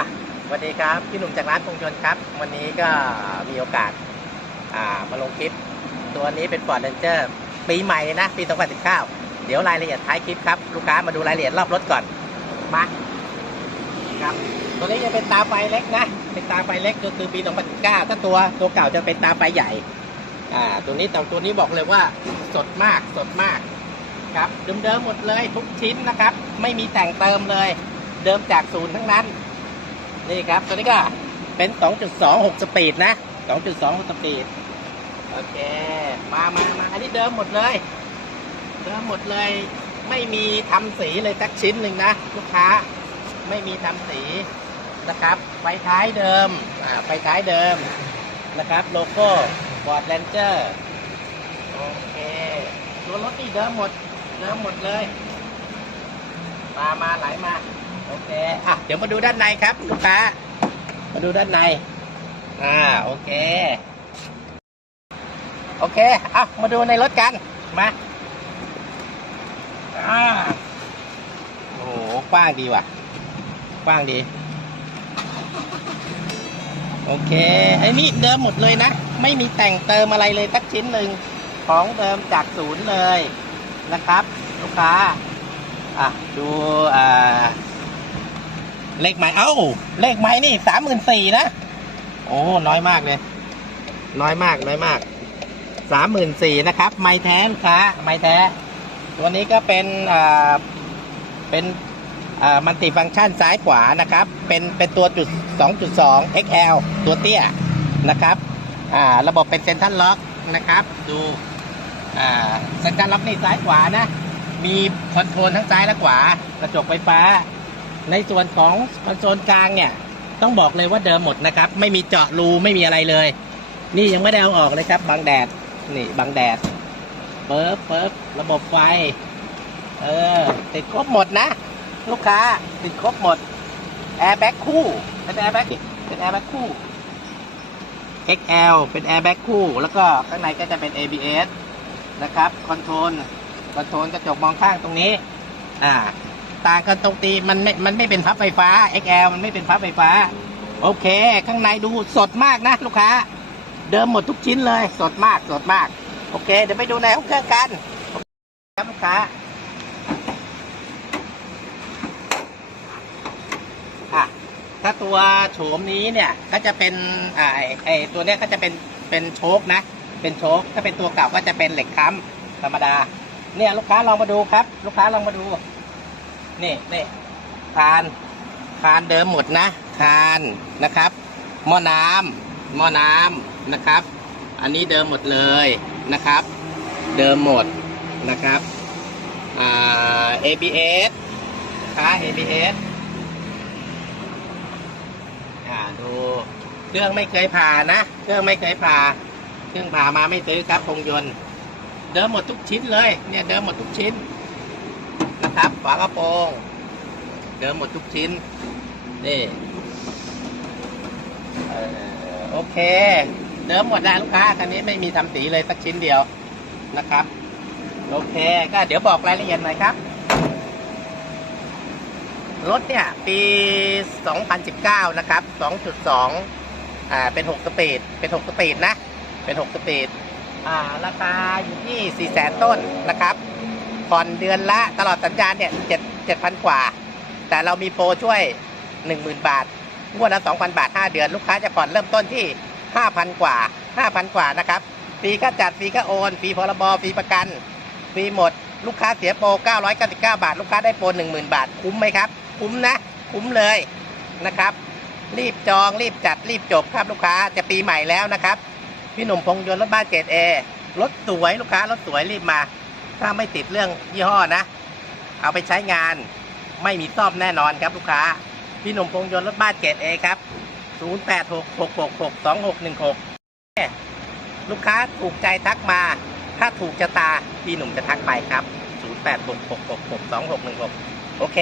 อะสวัสดีครับพี่หนุ่มจากร้านพงยนครับ วันนี้ก็มีโอกาสอ่ามาลงคลิป ตัวนี้เป็น Ford Ranger ปีใหม่นะ ปี 2019 เดี๋ยวรายละเอียดท้ายคลิปครับ ลูกค้ามาดูรายละเอียดรอบรถก่อน มาครับ ตัวนี้ยังเป็นตาไฟเล็กนะ เป็นตาไฟเล็กก็คือปี 2019 ถ้าตัวตัวเก่าจะเป็นตาไฟใหญ่อ่าตัวนี้แต่ตัวนี้บอกเลยว่าสดมากสดมากครับเดิมๆหมดเลยทุกชิ้นนะครับ ไม่มีแต่งเติมเลย เดิมจากศูนย์ทั้งนั้น นี่ครับ ตัวนี้ก็เป็น 2.26 สปีดนะ 2.26 สปีด โอเค มามามาอันนี้เดิมหมดเลย เดิมหมดเลย ไม่มีทำสีเลยสักชิ้นหนึ่งนะ ลูกค้า ไม่มีทำสีนะครับ ไฟท้ายเดิม อ่า ไฟท้ายเดิมนะครับ โลโก้ Ford Ranger โอเค ตัวรถนี่เดิมหมด เดิมหมดเลย มา มาไหลมา โอเคอะเดี๋ยวมาดูด้านในครับลูกค้า มาดูด้านใน อ่าโอเค โอเคอะมาดูในรถกันมาอ่าโอ้โหกว้างดีว่ะกว้างดี โอเคไอ้นี่เดิมหมดเลยนะ ไม่มีแต่งเติมอะไรเลยสักชิ้นหนึ่งของเดิมจากศูนย์เลยนะครับ ลูกค้าอะดูอ่า เลขไม้เอ้า เลขไม้นี่สามหมื่นสี่นะ โอ้ น้อยมากเลย น้อยมาก น้อยมาก สามหมื่นสี่นะครับ ไม้แท้ค้าไม้แท้ ตัวนี้ก็เป็นอ่าเป็นอ่ามันติฟังก์ชันซ้ายขวานะครับ เป็นเป็นตัวจุด2.2 XL ตัวเตี้ยนะครับ อ่า ระบบเป็นเซนทรัลล็อกนะครับ ดู อ่า เซนทรัลล็อกนี่ซ้ายขวานะ มีคอนโทรลทั้งซ้ายและขวา กระจกไฟฟ้า ในส่วนของคอนโซลกลางเนี่ยต้องบอกเลยว่าเดิมหมดนะครับ ไม่มีเจาะรูไม่มีอะไรเลย นี่ยังไม่ได้เอาออกเลยครับบังแดดนี่บังแดดเปิบเปิบระบบไฟ เออ ติดครบหมดนะ ลูกค้าติดครบหมดแอร์แบ็กคู่เป็นแอร์แบ็กเป็นแอร์แบ็กคู่ XL เป็นแอร์แบ็กคู่ แล้วก็ข้างในก็จะเป็น ABS นะครับคอนโทรลคอนโทรลกระจกมองข้างตรงนี้ อ่า ต่างกันตรงตีมันไม่ มันไม่เป็นพับไฟฟ้า XL มันไม่เป็นพับไฟฟ้า โอเค ข้างในดูสดมากนะ ลูกค้า เดิมหมดทุกชิ้นเลย สดมาก สดมาก โอเค เดี๋ยวไปดูในห้องเครื่องกัน ครับลูกค้า อะ ถ้าตัวโฉมนี้เนี่ย ก็จะเป็นอ่าไอ้ไอตัวเนี้ยก็จะเป็น เป็นโชคนะ เป็นโชค ถ้าเป็นตัวเก่าก็จะเป็นเหล็กค้ำธรรมดา เนี่ยลูกค้าลองมาดูครับ ลูกค้าลองมาดู นี่นี่คานคานเดิมหมดนะคานนะครับหม้อน้ำหม้อน้ำนะครับ อันนี้เดิมหมดเลยนะครับ เดิมหมดนะครับอ่า ABS ค้า ABS อ่าดูเครื่องไม่เคยผ่านะเครื่องไม่เคยผ่าเครื่องผ่ามาไม่ซื้อครับพงยนต์ เดิมหมดทุกชิ้นเลยเนี่ยเดิมหมดทุกชิ้น นะครับ ฝากระโปรงเดิมหมดทุกชิ้น นี่โอเค เดิมหมดแล้วลูกค้าคันนี้ไม่มีทำสีเลยสักชิ้นเดียวนะครับ โอเค ก็เดี๋ยวบอกรายละเอียดหน่อยครับ รถเนี่ย ปี 2019 นะครับ 2.2 อ่า เป็น 6 สปีด เป็น 6 สปีดนะ เป็น 6 สปีด อ่า ราคาอยู่ที่ 4 แสนต้นนะครับ ผ่อนเดือนละตลอดสัญญาเนี่ย7 7,000กว่า แต่เรามีโปรช่วย 10,000 บาทงวดละ2,000 บาท 5 เดือน ลูกค้าจะผ่อนเริ่มต้นที่ 5,000 กว่า 5,000 กว่านะครับฟรีค่าจัดฟรีค่าโอนฟรีพรบฟรีประกันฟรีหมด ลูกค้าเสียโปร 999 บาท ลูกค้าได้โปร 10,000 บาท คุ้มไหมครับ คุ้มนะ คุ้มเลยนะครับ รีบจองรีบจัดรีบจบครับลูกค้าจะปีใหม่แล้วนะครับ พี่หนุ่มพงยนต์รถบ้านเกรดเอรถสวยลูกค้ารถสวยรีบมา ถ้าไม่ติดเรื่องยี่ห้อนะ เอาไปใช้งานไม่มีซ่อมแน่นอนครับลูกค้า พี่หนุ่มพงยนต์รถบ้านเกตเอครับ 0866662616 ลูกค้าถูกใจทักมา ถ้าถูกจะตา พี่หนุ่มจะทักไปครับ 0866662616 โอเค